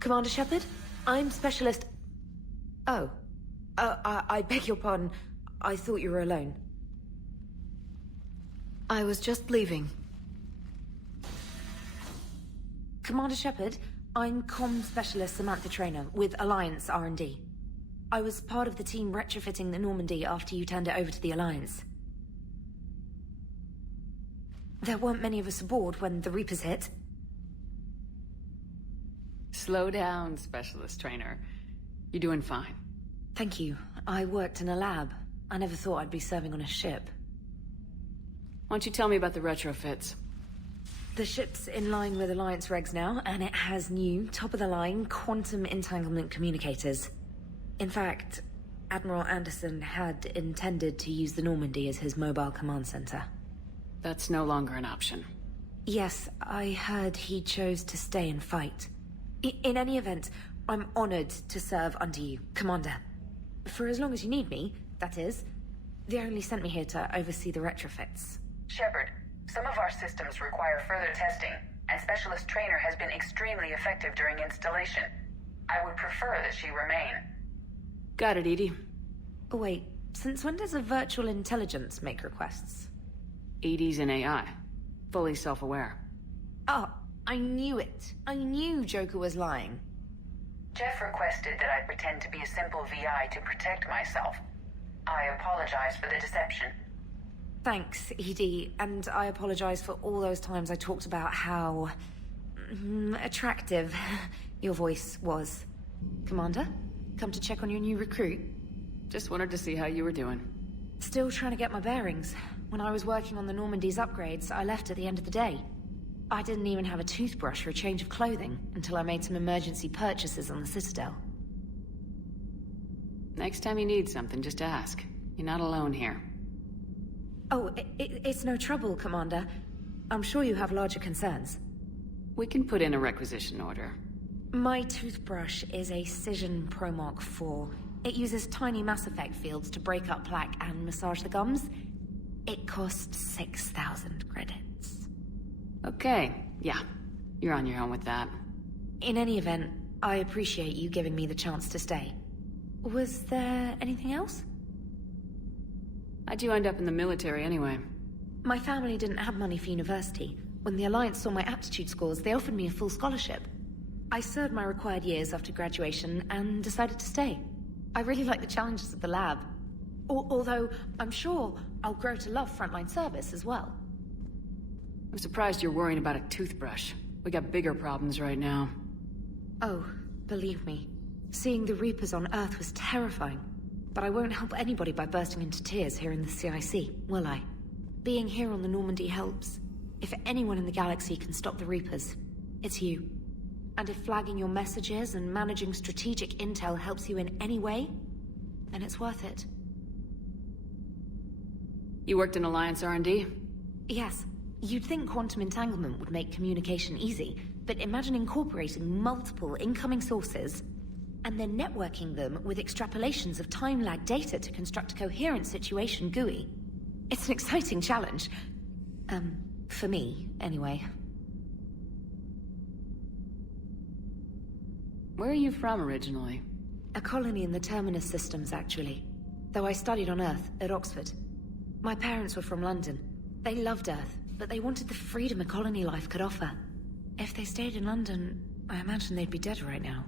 Commander Shepard, I'm Specialist... Oh. I beg your pardon. I thought you were alone. I was just leaving. Commander Shepard, I'm Comm Specialist Samantha Trainer with Alliance R&D. I was part of the team retrofitting the Normandy after you turned it over to the Alliance. There weren't many of us aboard when the Reapers hit. Slow down, Specialist Trainer. You're doing fine. Thank you. I worked in a lab. I never thought I'd be serving on a ship. Why don't you tell me about the retrofits? The ship's in line with Alliance regs now, and it has new, top-of-the-line, quantum entanglement communicators. In fact, Admiral Anderson had intended to use the Normandy as his mobile command center. That's no longer an option. Yes, I heard he chose to stay and fight. In any event, I'm honored to serve under you, Commander. For as long as you need me, that is. They only sent me here to oversee the retrofits. Shepard, some of our systems require further testing, and Specialist Trainer has been extremely effective during installation. I would prefer that she remain. Got it, Edie. Oh, wait, since when does a virtual intelligence make requests? Edie's an AI. Fully self-aware. Oh, I knew it. I knew Joker was lying. Jeff requested that I pretend to be a simple VI to protect myself. I apologize for the deception. Thanks, Edie, and I apologize for all those times I talked about how... attractive your voice was. Commander, come to check on your new recruit? Just wanted to see how you were doing. Still trying to get my bearings. When I was working on the Normandy's upgrades, I left at the end of the day. I didn't even have a toothbrush or a change of clothing until I made some emergency purchases on the Citadel. Next time you need something, just ask. You're not alone here. Oh, it's no trouble, Commander. I'm sure you have larger concerns. We can put in a requisition order. My toothbrush is a Cision Pro Mark IV. It uses tiny Mass Effect fields to break up plaque and massage the gums. It costs 6,000 credits. Okay, yeah. You're on your own with that. In any event, I appreciate you giving me the chance to stay. Was there anything else? How'd you end up in the military anyway? My family didn't have money for university. When the Alliance saw my aptitude scores, they offered me a full scholarship. I served my required years after graduation and decided to stay. I really like the challenges of the lab. Although, I'm sure I'll grow to love frontline service as well. I'm surprised you're worrying about a toothbrush. We got bigger problems right now. Oh, believe me. Seeing the Reapers on Earth was terrifying. But I won't help anybody by bursting into tears here in the CIC, will I? Being here on the Normandy helps. If anyone in the galaxy can stop the Reapers, it's you. And if flagging your messages and managing strategic intel helps you in any way, then it's worth it. You worked in Alliance R&D? Yes. You'd think quantum entanglement would make communication easy, but imagine incorporating multiple incoming sources and then networking them with extrapolations of time-lag data to construct a coherent situation GUI. It's an exciting challenge. For me, anyway. Where are you from originally? A colony in the Terminus systems, actually. Though I studied on Earth, at Oxford. My parents were from London. They loved Earth, but they wanted the freedom a colony life could offer. If they stayed in London, I imagine they'd be dead right now.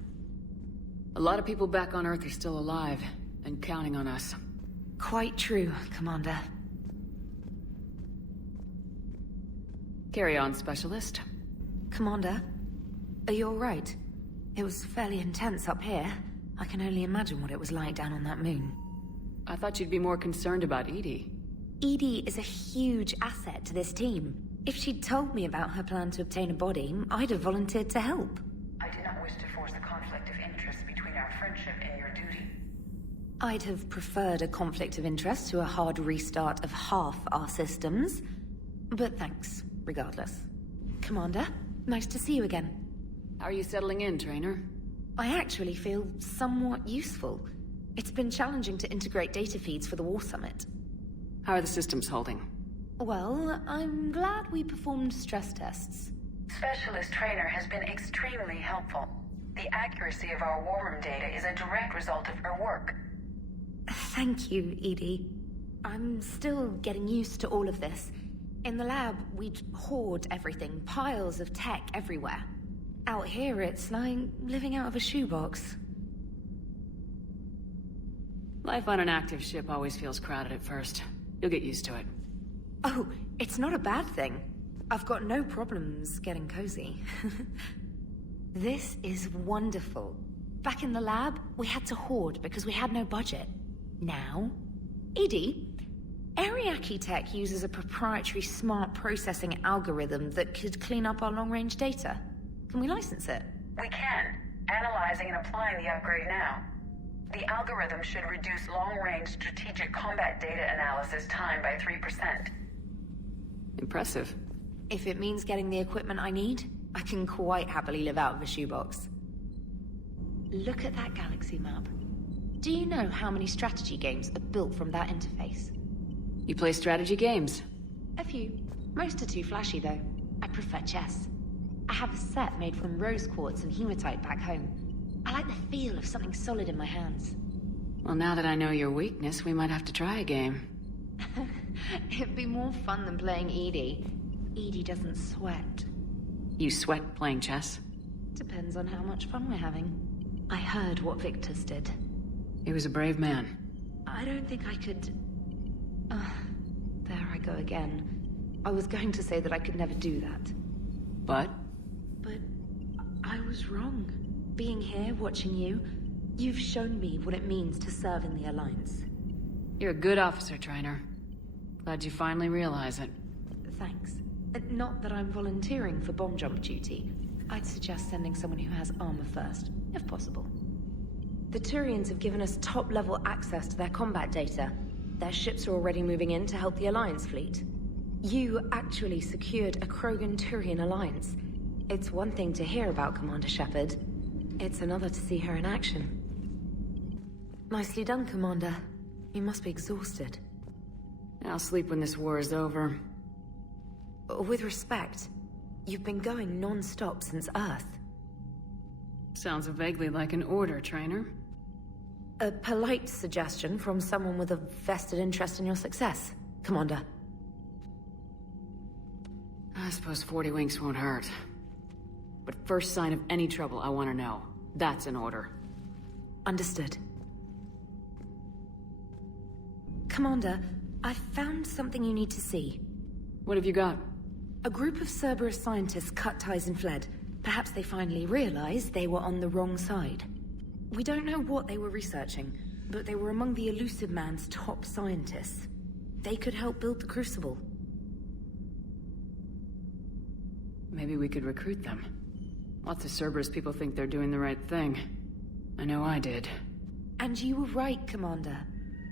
A lot of people back on Earth are still alive, and counting on us. Quite true, Commander. Carry on, Specialist. Commander, are you alright? It was fairly intense up here. I can only imagine what it was like down on that moon. I thought you'd be more concerned about Edie. Edie is a huge asset to this team. If she'd told me about her plan to obtain a body, I'd have volunteered to help. I did not wish to force a conflict of interest between our friendship and your duty. I'd have preferred a conflict of interest to a hard restart of half our systems. But thanks, regardless. Commander, nice to see you again. How are you settling in, Trainer? I actually feel somewhat useful. It's been challenging to integrate data feeds for the War Summit. How are the systems holding? Well, I'm glad we performed stress tests. Specialist Trainer has been extremely helpful. The accuracy of our war room data is a direct result of her work. Thank you, Edie. I'm still getting used to all of this. In the lab, we'd hoard everything, piles of tech everywhere. Out here, it's like living out of a shoebox. Life on an active ship always feels crowded at first. You'll get used to it. Oh, it's not a bad thing. I've got no problems getting cozy. This is wonderful. Back in the lab, we had to hoard because we had no budget. Now, Edie, Ariake Tech uses a proprietary smart processing algorithm that could clean up our long-range data. Can we license it? We can. Analyzing and applying the upgrade now. The algorithm should reduce long-range strategic combat data analysis time by 3%. Impressive. If it means getting the equipment I need, I can quite happily live out of a shoebox. Look at that galaxy map. Do you know how many strategy games are built from that interface? You play strategy games? A few. Most are too flashy, though. I prefer chess. I have a set made from rose quartz and hematite back home. I like the feel of something solid in my hands. Well, now that I know your weakness, we might have to try a game. It'd be more fun than playing Edie. Edie doesn't sweat. You sweat playing chess? Depends on how much fun we're having. I heard what Victor's did. He was a brave man. I don't think I could... there I go again. I was going to say that I could never do that. But? But I was wrong. Being here, watching you, you've shown me what it means to serve in the Alliance. You're a good officer, Trainer. Glad you finally realize it. Thanks. Not that I'm volunteering for bomb jump duty. I'd suggest sending someone who has armor first, if possible. The Turians have given us top-level access to their combat data. Their ships are already moving in to help the Alliance fleet. You actually secured a Krogan-Turian alliance. It's one thing to hear about Commander Shepard. It's another to see her in action. Nicely done, Commander. You must be exhausted. I'll sleep when this war is over. With respect, you've been going non-stop since Earth. Sounds vaguely like an order, Trainer. A polite suggestion from someone with a vested interest in your success, Commander. I suppose 40 winks won't hurt. But first sign of any trouble, I want to know. That's an order. Understood. Commander, I found something you need to see. What have you got? A group of Cerberus scientists cut ties and fled. Perhaps they finally realized they were on the wrong side. We don't know what they were researching, but they were among the Elusive Man's top scientists. They could help build the Crucible. Maybe we could recruit them. Lots of Cerberus people think they're doing the right thing. I know I did. And you were right, Commander.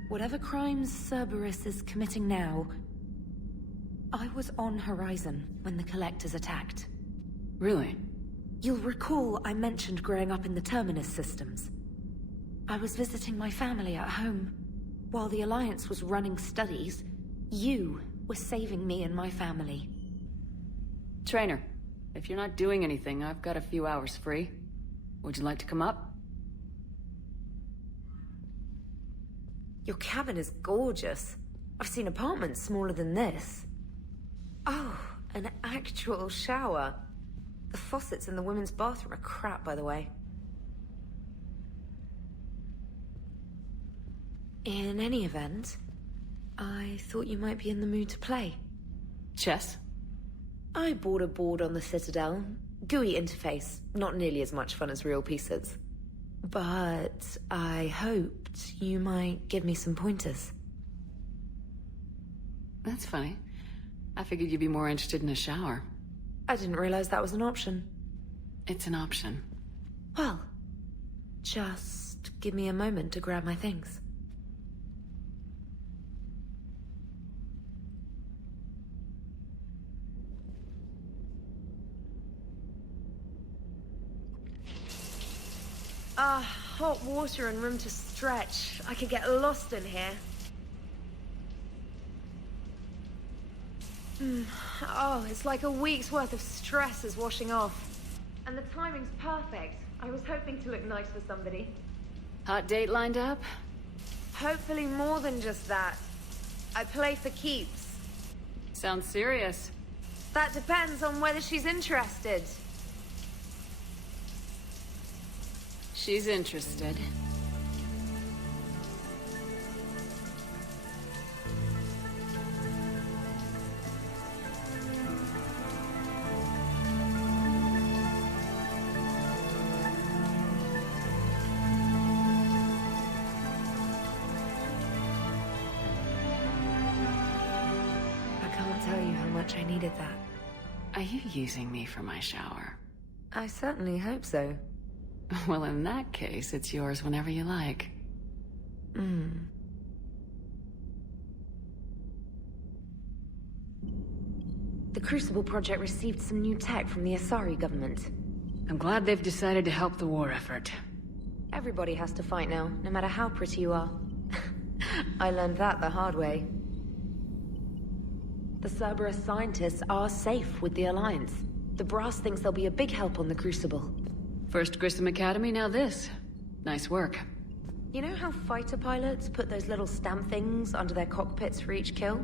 Whatever crimes Cerberus is committing now... I was on Horizon when the Collectors attacked. Really? You'll recall I mentioned growing up in the Terminus systems. I was visiting my family at home. While the Alliance was running studies, you were saving me and my family. Trainer, if you're not doing anything, I've got a few hours free. Would you like to come up? Your cabin is gorgeous. I've seen apartments smaller than this. Oh, an actual shower. The faucets in the women's bathroom are crap, by the way. In any event, I thought you might be in the mood to play. Chess? I bought a board on the Citadel. GUI interface, not nearly as much fun as real pieces. But I hoped you might give me some pointers. That's funny. I figured you'd be more interested in a shower. I didn't realize that was an option. It's an option. Well, just give me a moment to grab my things. Hot water and room to stretch. I could get lost in here. Oh, it's like a week's worth of stress is washing off. And the timing's perfect. I was hoping to look nice for somebody. Hot date lined up? Hopefully more than just that. I play for keeps. Sounds serious. That depends on whether she's interested. She's interested. I needed that. Are you using me for my shower? I certainly hope so. Well, in that case, it's yours whenever you like. The Crucible Project received some new tech from the Asari government. I'm glad they've decided to help the war effort. Everybody has to fight now, no matter how pretty you are. I learned that the hard way. The Cerberus scientists are safe with the Alliance. The Brass thinks they'll be a big help on the Crucible. First Grissom Academy, now this. Nice work. You know how fighter pilots put those little stamp things under their cockpits for each kill?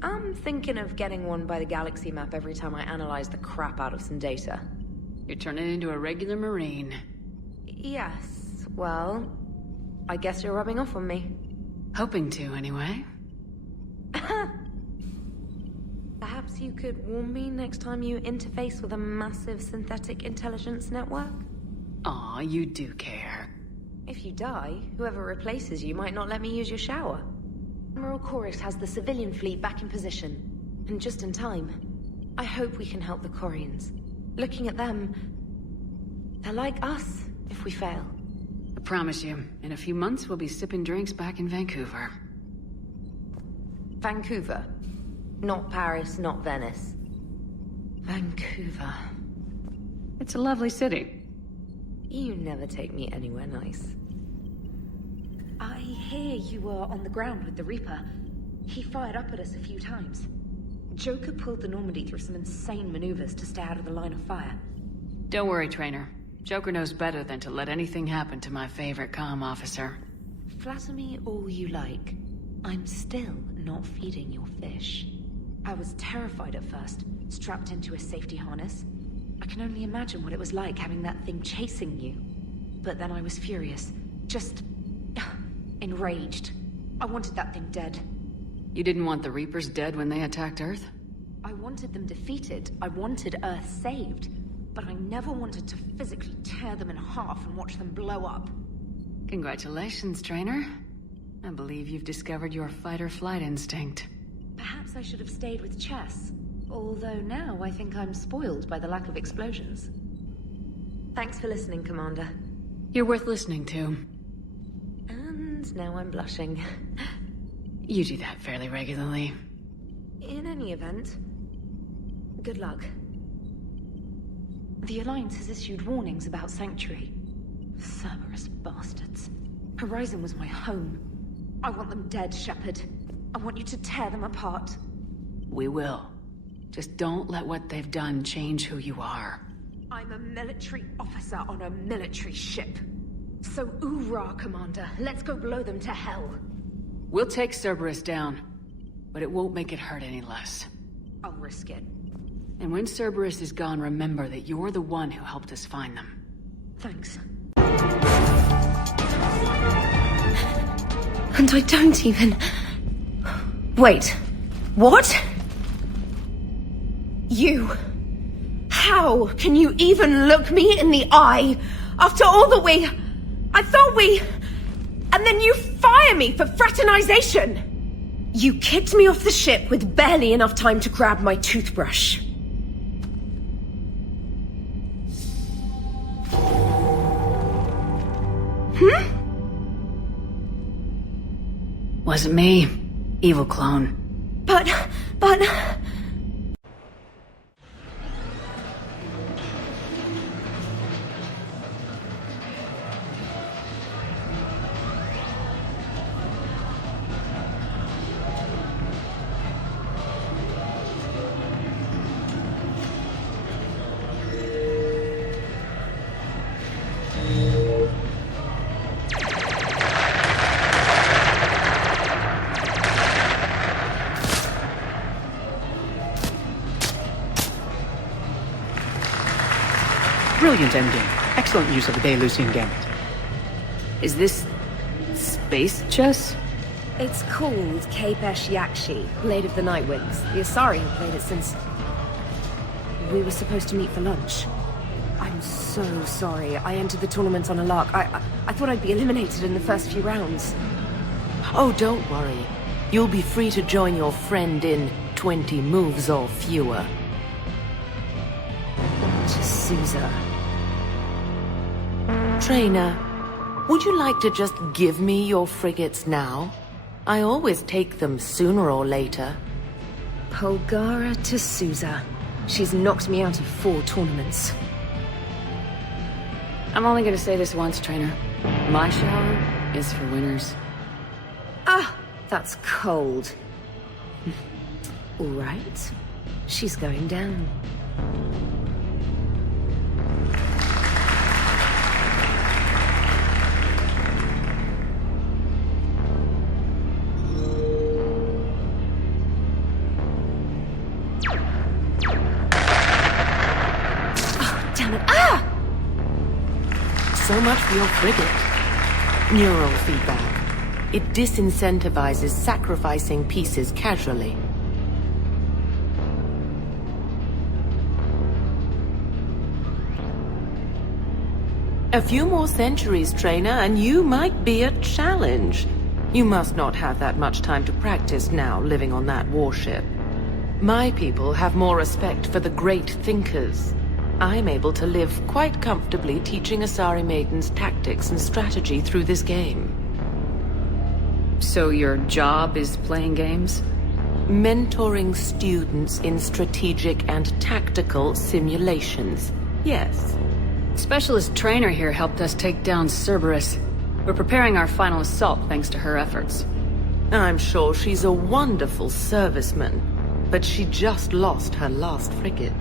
I'm thinking of getting one by the galaxy map every time I analyze the crap out of some data. You're turning into a regular Marine. Yes, well, I guess you're rubbing off on me. Hoping to, anyway. Perhaps you could warn me next time you interface with a massive synthetic intelligence network? Aw, you do care. If you die, whoever replaces you might not let me use your shower. Admiral Chorus has the civilian fleet back in position, and just in time. I hope we can help the Corians. Looking at them, they're like us if we fail. I promise you, in a few months we'll be sipping drinks back in Vancouver. Vancouver. Not Paris, not Venice. Vancouver. It's a lovely city. You never take me anywhere nice. I hear you were on the ground with the Reaper. He fired up at us a few times. Joker pulled the Normandy through some insane maneuvers to stay out of the line of fire. Don't worry, Trainer. Joker knows better than to let anything happen to my favorite comm officer. Flatter me all you like. I'm still not feeding your fish. I was terrified at first, strapped into a safety harness. I can only imagine what it was like having that thing chasing you. But then I was furious. Just... enraged. I wanted that thing dead. You didn't want the Reapers dead when they attacked Earth? I wanted them defeated. I wanted Earth saved. But I never wanted to physically tear them in half and watch them blow up. Congratulations, Trainer. I believe you've discovered your fight-or-flight instinct. Perhaps I should have stayed with chess. Although now I think I'm spoiled by the lack of explosions. Thanks for listening, Commander. You're worth listening to. And now I'm blushing. You do that fairly regularly. In any event, good luck. The Alliance has issued warnings about Sanctuary. Cerberus bastards. Horizon was my home. I want them dead, Shepard. I want you to tear them apart. We will. Just don't let what they've done change who you are. I'm a military officer on a military ship. So oorah, Commander. Let's go blow them to hell. We'll take Cerberus down, but it won't make it hurt any less. I'll risk it. And when Cerberus is gone, remember that you're the one who helped us find them. Thanks. And I don't even... Wait. What? You... How can you even look me in the eye after all that we... I thought we... And then you fire me for fraternization! You kicked me off the ship with barely enough time to grab my toothbrush. Wasn't me. Evil clone. But... Brilliant ending. Excellent use of the Delusian Gambit. Is this... space chess? It's called Kapesh Yakshi, Blade of the Night Winds. The Asari have played it since... we were supposed to meet for lunch. I'm so sorry. I entered the tournament on a lark. I thought I'd be eliminated in the first few rounds. Oh, don't worry. You'll be free to join your friend in 20 moves or fewer. Sousa. Trainer, would you like to just give me your frigates now? I always take them sooner or later. Polgara to Sousa. She's knocked me out of 4 tournaments. I'm only gonna say this once, Trainer. My shower is for winners. Ah, that's cold. All right. She's going down. So much for your frigate. Neural feedback. It disincentivizes sacrificing pieces casually. A few more centuries, Trainer, and you might be a challenge. You must not have that much time to practice now, living on that warship. My people have more respect for the great thinkers. I'm able to live quite comfortably teaching Asari maidens tactics and strategy through this game. So your job is playing games? Mentoring students in strategic and tactical simulations. Yes. Specialist Trainer here helped us take down Cerberus. We're preparing our final assault thanks to her efforts. I'm sure she's a wonderful serviceman, but she just lost her last frigate.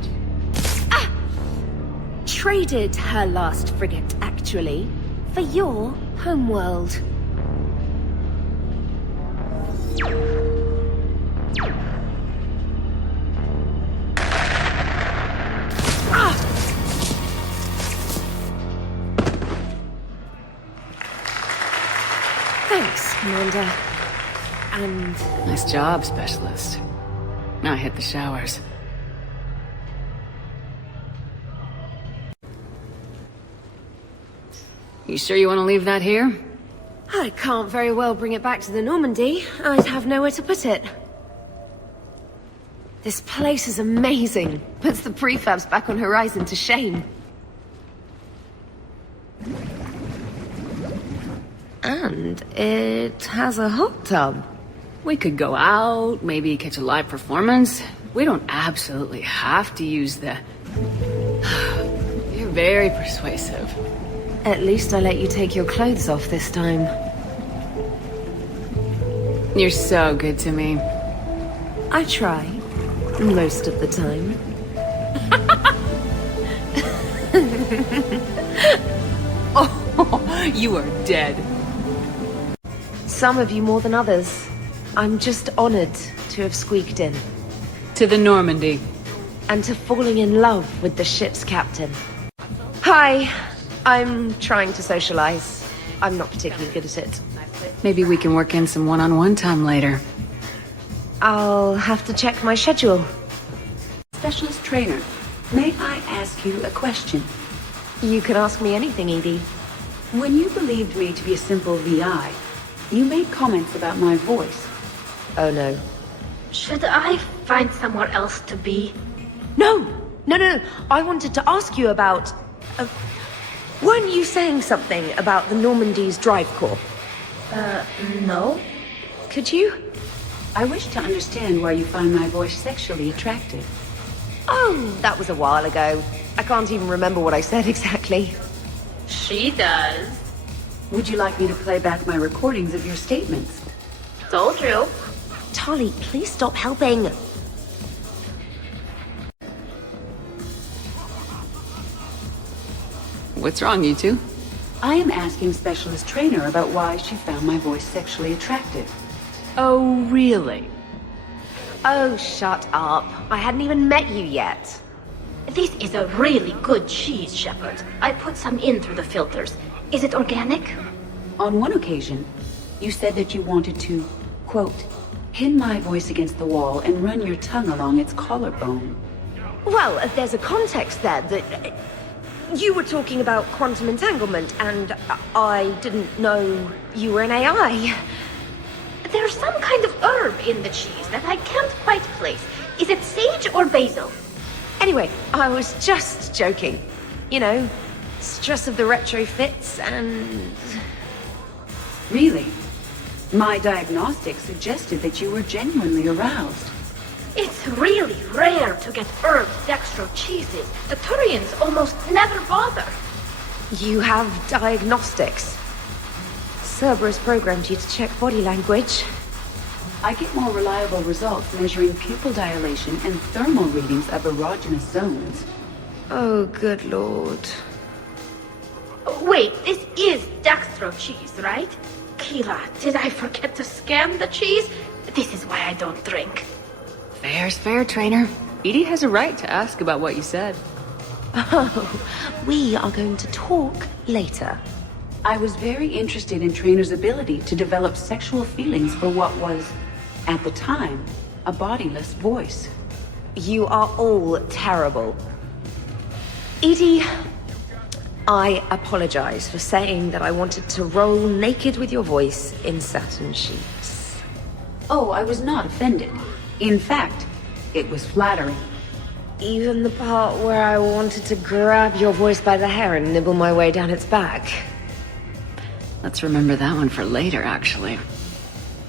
Traded her last frigate, actually, for your homeworld. Thanks, Commander. And... Nice job, Specialist. Now hit the showers. You sure you want to leave that here? I can't very well bring it back to the Normandy. I'd have nowhere to put it. This place is amazing. Puts the prefabs back on Horizon to shame. And it has a hot tub. We could go out, maybe catch a live performance. We don't absolutely have to use the... You're very persuasive. At least I let you take your clothes off this time. You're so good to me. I try. Most of the time. Oh, you are dead. Some of you more than others. I'm just honored to have squeaked in. To the Normandy. And to falling in love with the ship's captain. Hi. I'm trying to socialize. I'm not particularly good at it. Maybe we can work in some one-on-one time later. I'll have to check my schedule. Specialist Trainer, may I ask you a question? You can ask me anything, Edie. When you believed me to be a simple VI, you made comments about my voice. Oh no. Should I find somewhere else to be? No! No. I wanted to ask you about... weren't you saying something about the Normandy's drive core? No. Could you? I wish to understand why you find my voice sexually attractive. Oh, that was a while ago. I can't even remember what I said exactly. She does. Would you like me to play back my recordings of your statements? Told you. Tali, please stop helping. What's wrong, you two? I am asking Specialist Trainer about why she found my voice sexually attractive. Oh, really? Oh, shut up. I hadn't even met you yet. This is a really good cheese, Shepard. I put some in through the filters. Is it organic? On one occasion, you said that you wanted to, quote, pin my voice against the wall and run your tongue along its collarbone. Well, there's a context there that... you were talking about quantum entanglement, and I didn't know you were an AI. There's some kind of herb in the cheese that I can't quite place. Is it sage or basil? Anyway, I was just joking. You know, stress of the retrofits and... Really? My diagnostics suggested that you were genuinely aroused. It's really rare to get herb dextro cheeses. The Turians almost never bother. You have diagnostics. Cerberus programmed you to check body language. I get more reliable results measuring pupil dilation and thermal readings of erogenous zones. Oh, good lord. Wait, this is dextro cheese, right? Keela, did I forget to scan the cheese? This is why I don't drink. Fair's fair, Trainer. Edie has a right to ask about what you said. Oh, we are going to talk later. I was very interested in Trainer's ability to develop sexual feelings for what was, at the time, a bodiless voice. You are all terrible. Edie, I apologize for saying that I wanted to roll naked with your voice in satin sheets. Oh, I was not offended. In fact, it was flattering. Even the part where I wanted to grab your voice by the hair and nibble my way down its back. Let's remember that one for later, actually.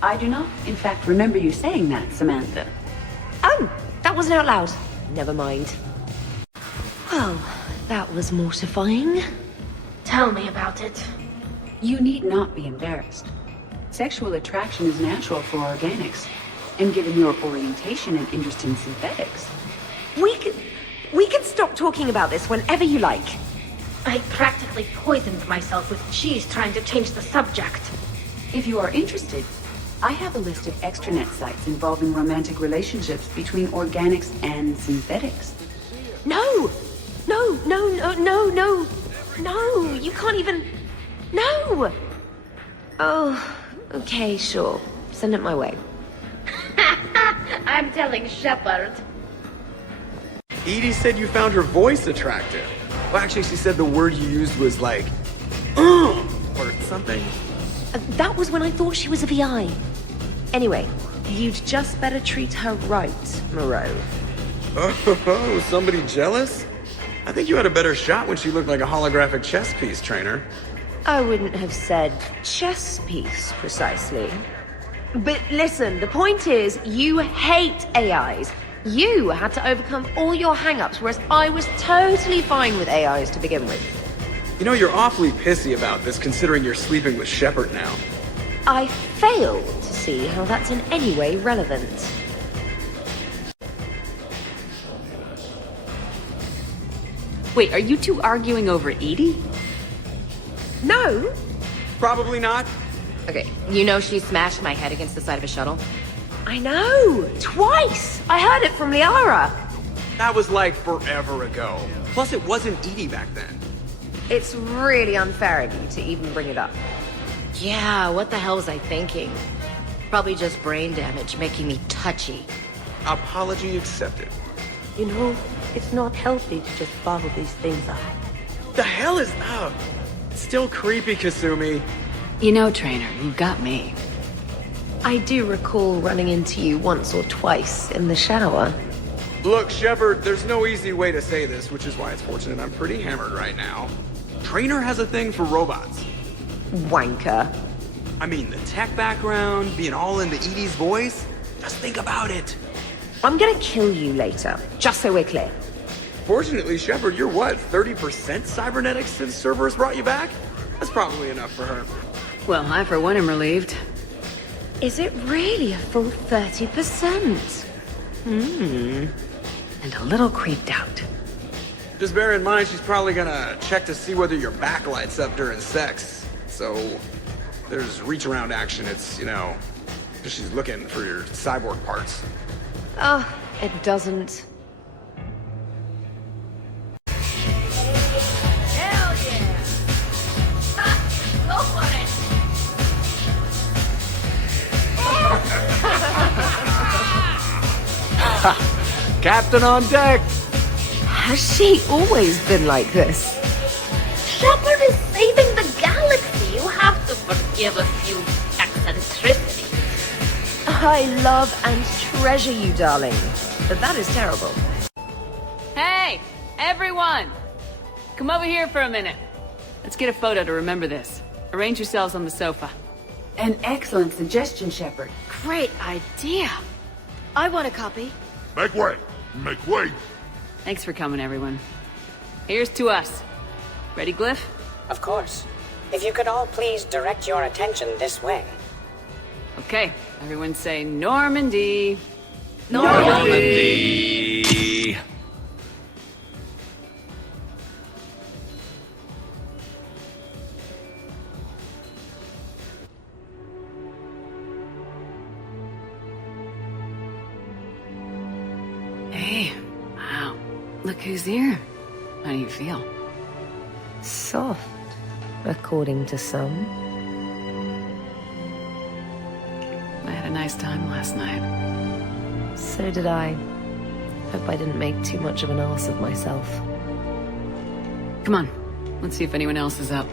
I do not, in fact, remember you saying that, Samantha. Oh, that wasn't out loud. Never mind. Well, that was mortifying. Tell me about it. You need not be embarrassed. Sexual attraction is natural for organics. And given your orientation and interest in synthetics... We can stop talking about this whenever you like. I practically poisoned myself with cheese trying to change the subject. If you are interested, I have a list of extranet sites involving romantic relationships between organics and synthetics. No! No, no, no, no, no! No, you can't even... No! Oh, okay, sure. Send it my way. I'm telling Shepard. Edie said you found her voice attractive. Well, actually, she said the word you used was like, or something. That was when I thought she was a VI. Anyway, you'd just better treat her right, Moreau. Oh, somebody jealous? I think you had a better shot when she looked like a holographic chess piece, Trainer. I wouldn't have said chess piece, precisely. But listen, the point is, you hate AIs. You had to overcome all your hang-ups, whereas I was totally fine with AIs to begin with. You know, you're awfully pissy about this, considering you're sleeping with Shepard now. I failed to see how that's in any way relevant. Wait, are you two arguing over Edie? No! Probably not. Okay, you know she smashed my head against the side of a shuttle? I know! Twice! I heard it from Liara! That was like forever ago. Plus, it wasn't Edie back then. It's really unfair of you to even bring it up. Yeah, what the hell was I thinking? Probably just brain damage making me touchy. Apology accepted. You know, it's not healthy to just bottle these things up. The hell is up? Still creepy, Kasumi. You know, Trainer, you got me. I do recall running into you once or twice in the shower. Look, Shepard, there's no easy way to say this, which is why it's fortunate I'm pretty hammered right now. Trainer has a thing for robots. Wanker. I mean, the tech background, being all into Edie's voice. Just think about it. I'm gonna kill you later, just so we're clear. Fortunately, Shepard, you're what, 30% cybernetics since Cerberus brought you back? That's probably enough for her. Well, I for one am relieved. Is it really a full 30%? And a little creeped out. Just bear in mind, she's probably gonna check to see whether your back lights up during sex. So, there's reach-around action. It's, you know, she's looking for your cyborg parts. Oh, it doesn't. Captain on deck! Has she always been like this? Shepard is saving the galaxy. You have to forgive a few eccentricities. I love and treasure you, darling. But that is terrible. Hey, everyone! Come over here for a minute. Let's get a photo to remember this. Arrange yourselves on the sofa. An excellent suggestion, Shepard. Great idea. I want a copy. Make way! Make way! Thanks for coming, everyone. Here's to us. Ready, Glyph? Of course. If you could all please direct your attention this way. Okay, everyone say Normandy. Normandy! Hey, wow. Look who's here. How do you feel? Soft, according to some. I had a nice time last night. So did I. Hope I didn't make too much of an ass of myself. Come on, let's see if anyone else is up.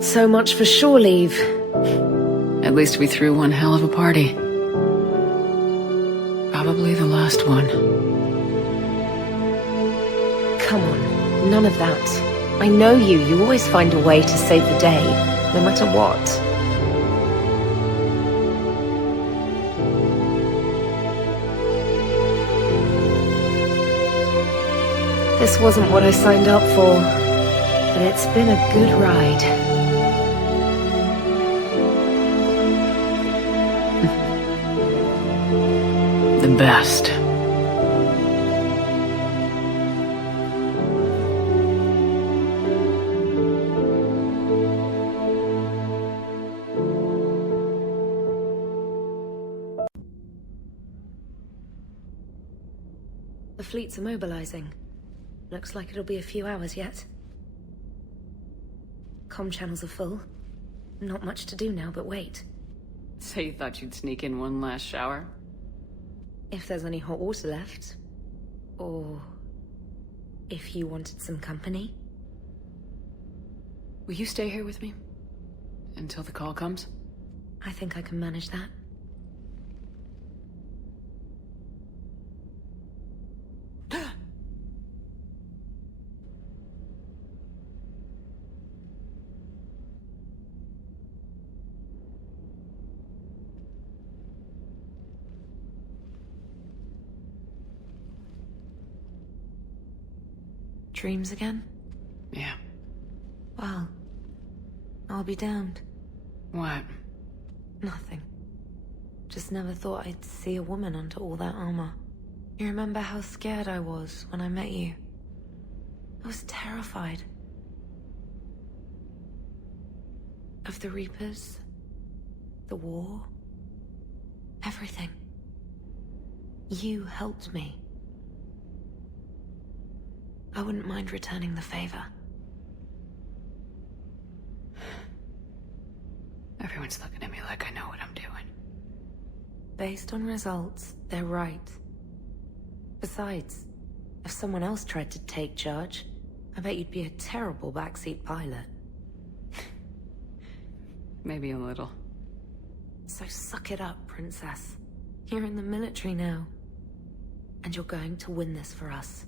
So much for shore leave. At least we threw one hell of a party. Probably the last one. Come on, none of that. I know you. You always find a way to save the day, no matter what. This wasn't what I signed up for, but it's been a good ride. The best. The fleets are mobilizing. Looks like it'll be a few hours yet. Comm channels are full. Not much to do now but wait. So you thought you'd sneak in one last shower? If there's any hot water left. Or if you wanted some company. Will you stay here with me? Until the call comes? I think I can manage that. Dreams again? Yeah. Well, I'll be damned. What? Nothing. Just never thought I'd see a woman under all that armor. You remember how scared I was when I met you? I was terrified. Of the Reapers, the war, everything. You helped me. I wouldn't mind returning the favor. Everyone's looking at me like I know what I'm doing. Based on results, they're right. Besides, if someone else tried to take charge, I bet you'd be a terrible backseat pilot. Maybe a little. So suck it up, Princess. You're in the military now. And you're going to win this for us.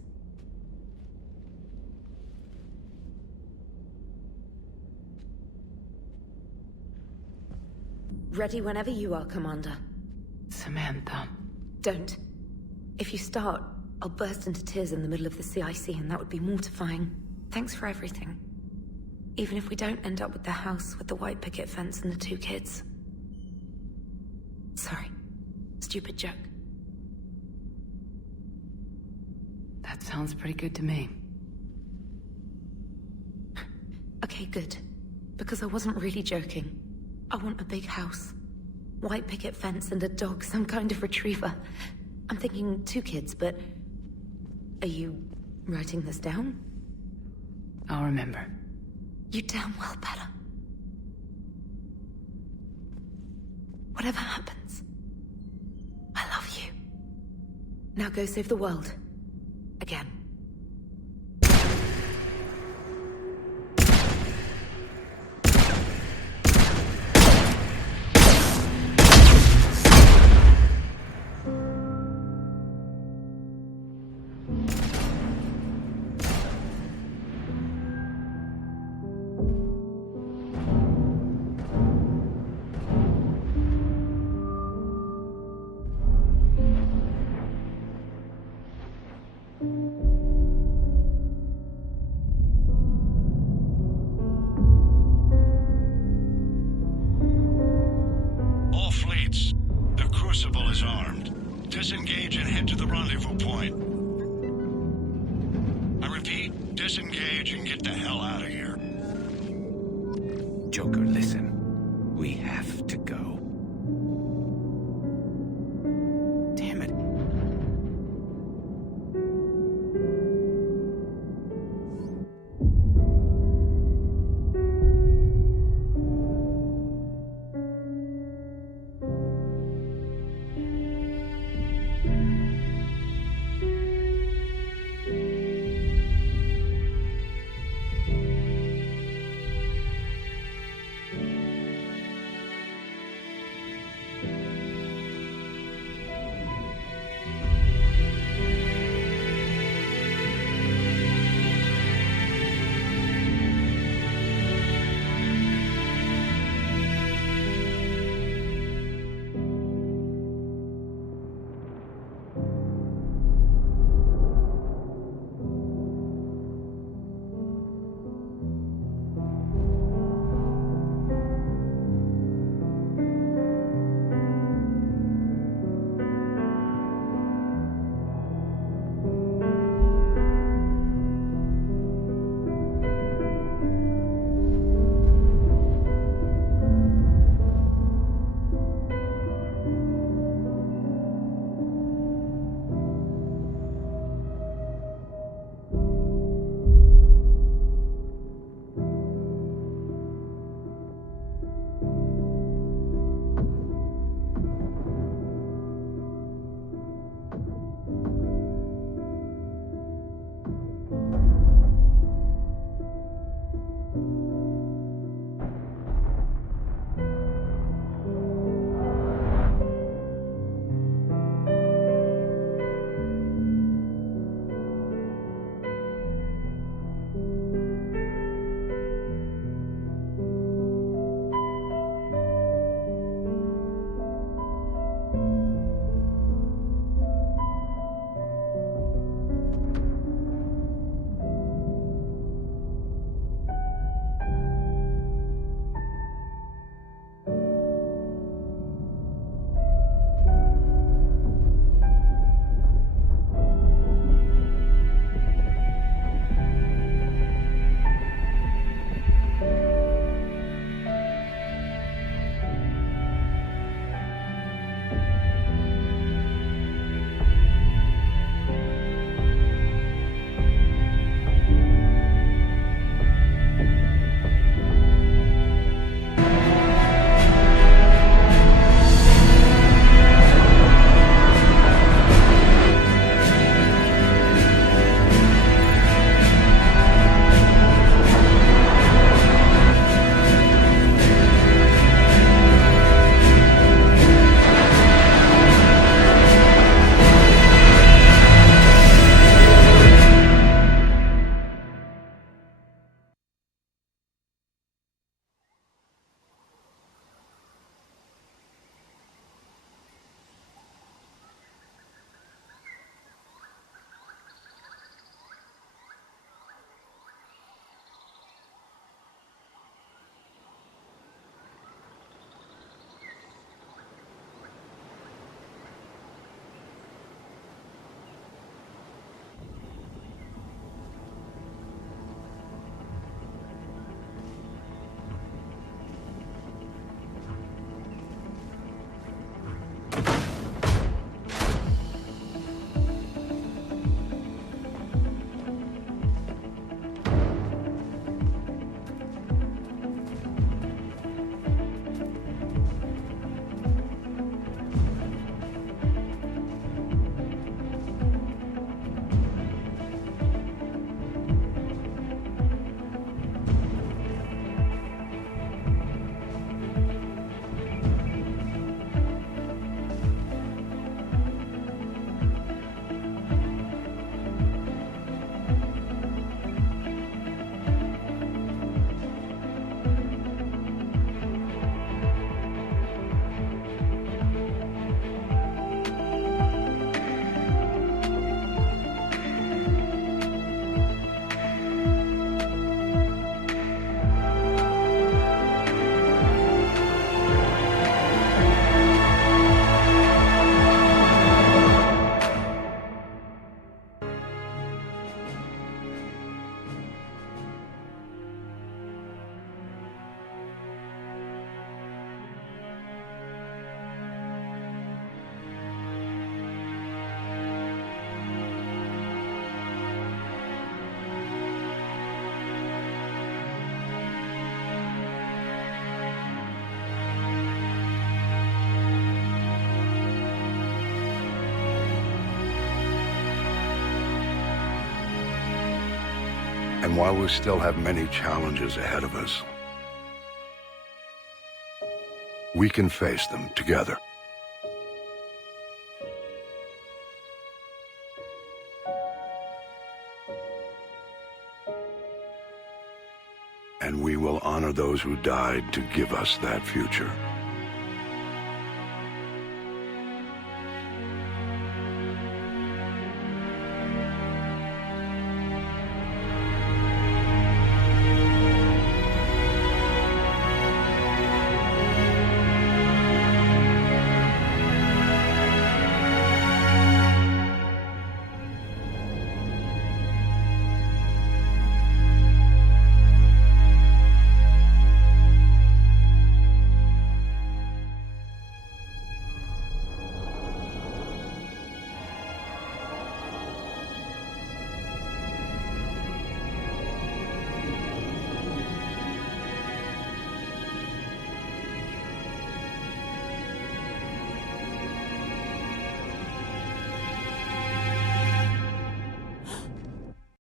Ready whenever you are, Commander. Samantha. Don't. If you start, I'll burst into tears in the middle of the CIC, and that would be mortifying. Thanks for everything. Even if we don't end up with the house with the white picket fence and the 2 kids. Sorry. Stupid joke. That sounds pretty good to me. Okay, good. Because I wasn't really joking. I want a big house. White picket fence and a dog, some kind of retriever. I'm thinking 2 kids, but... Are you writing this down? I'll remember. You damn well better. Whatever happens, I love you. Now go save the world. Again. All fleets, the Crucible is armed. Disengage and head to the rendezvous point. I repeat, disengage and get the hell out of here. Joker, listen. We have to go. Damn it. And while we still have many challenges ahead of us, we can face them together. And we will honor those who died to give us that future.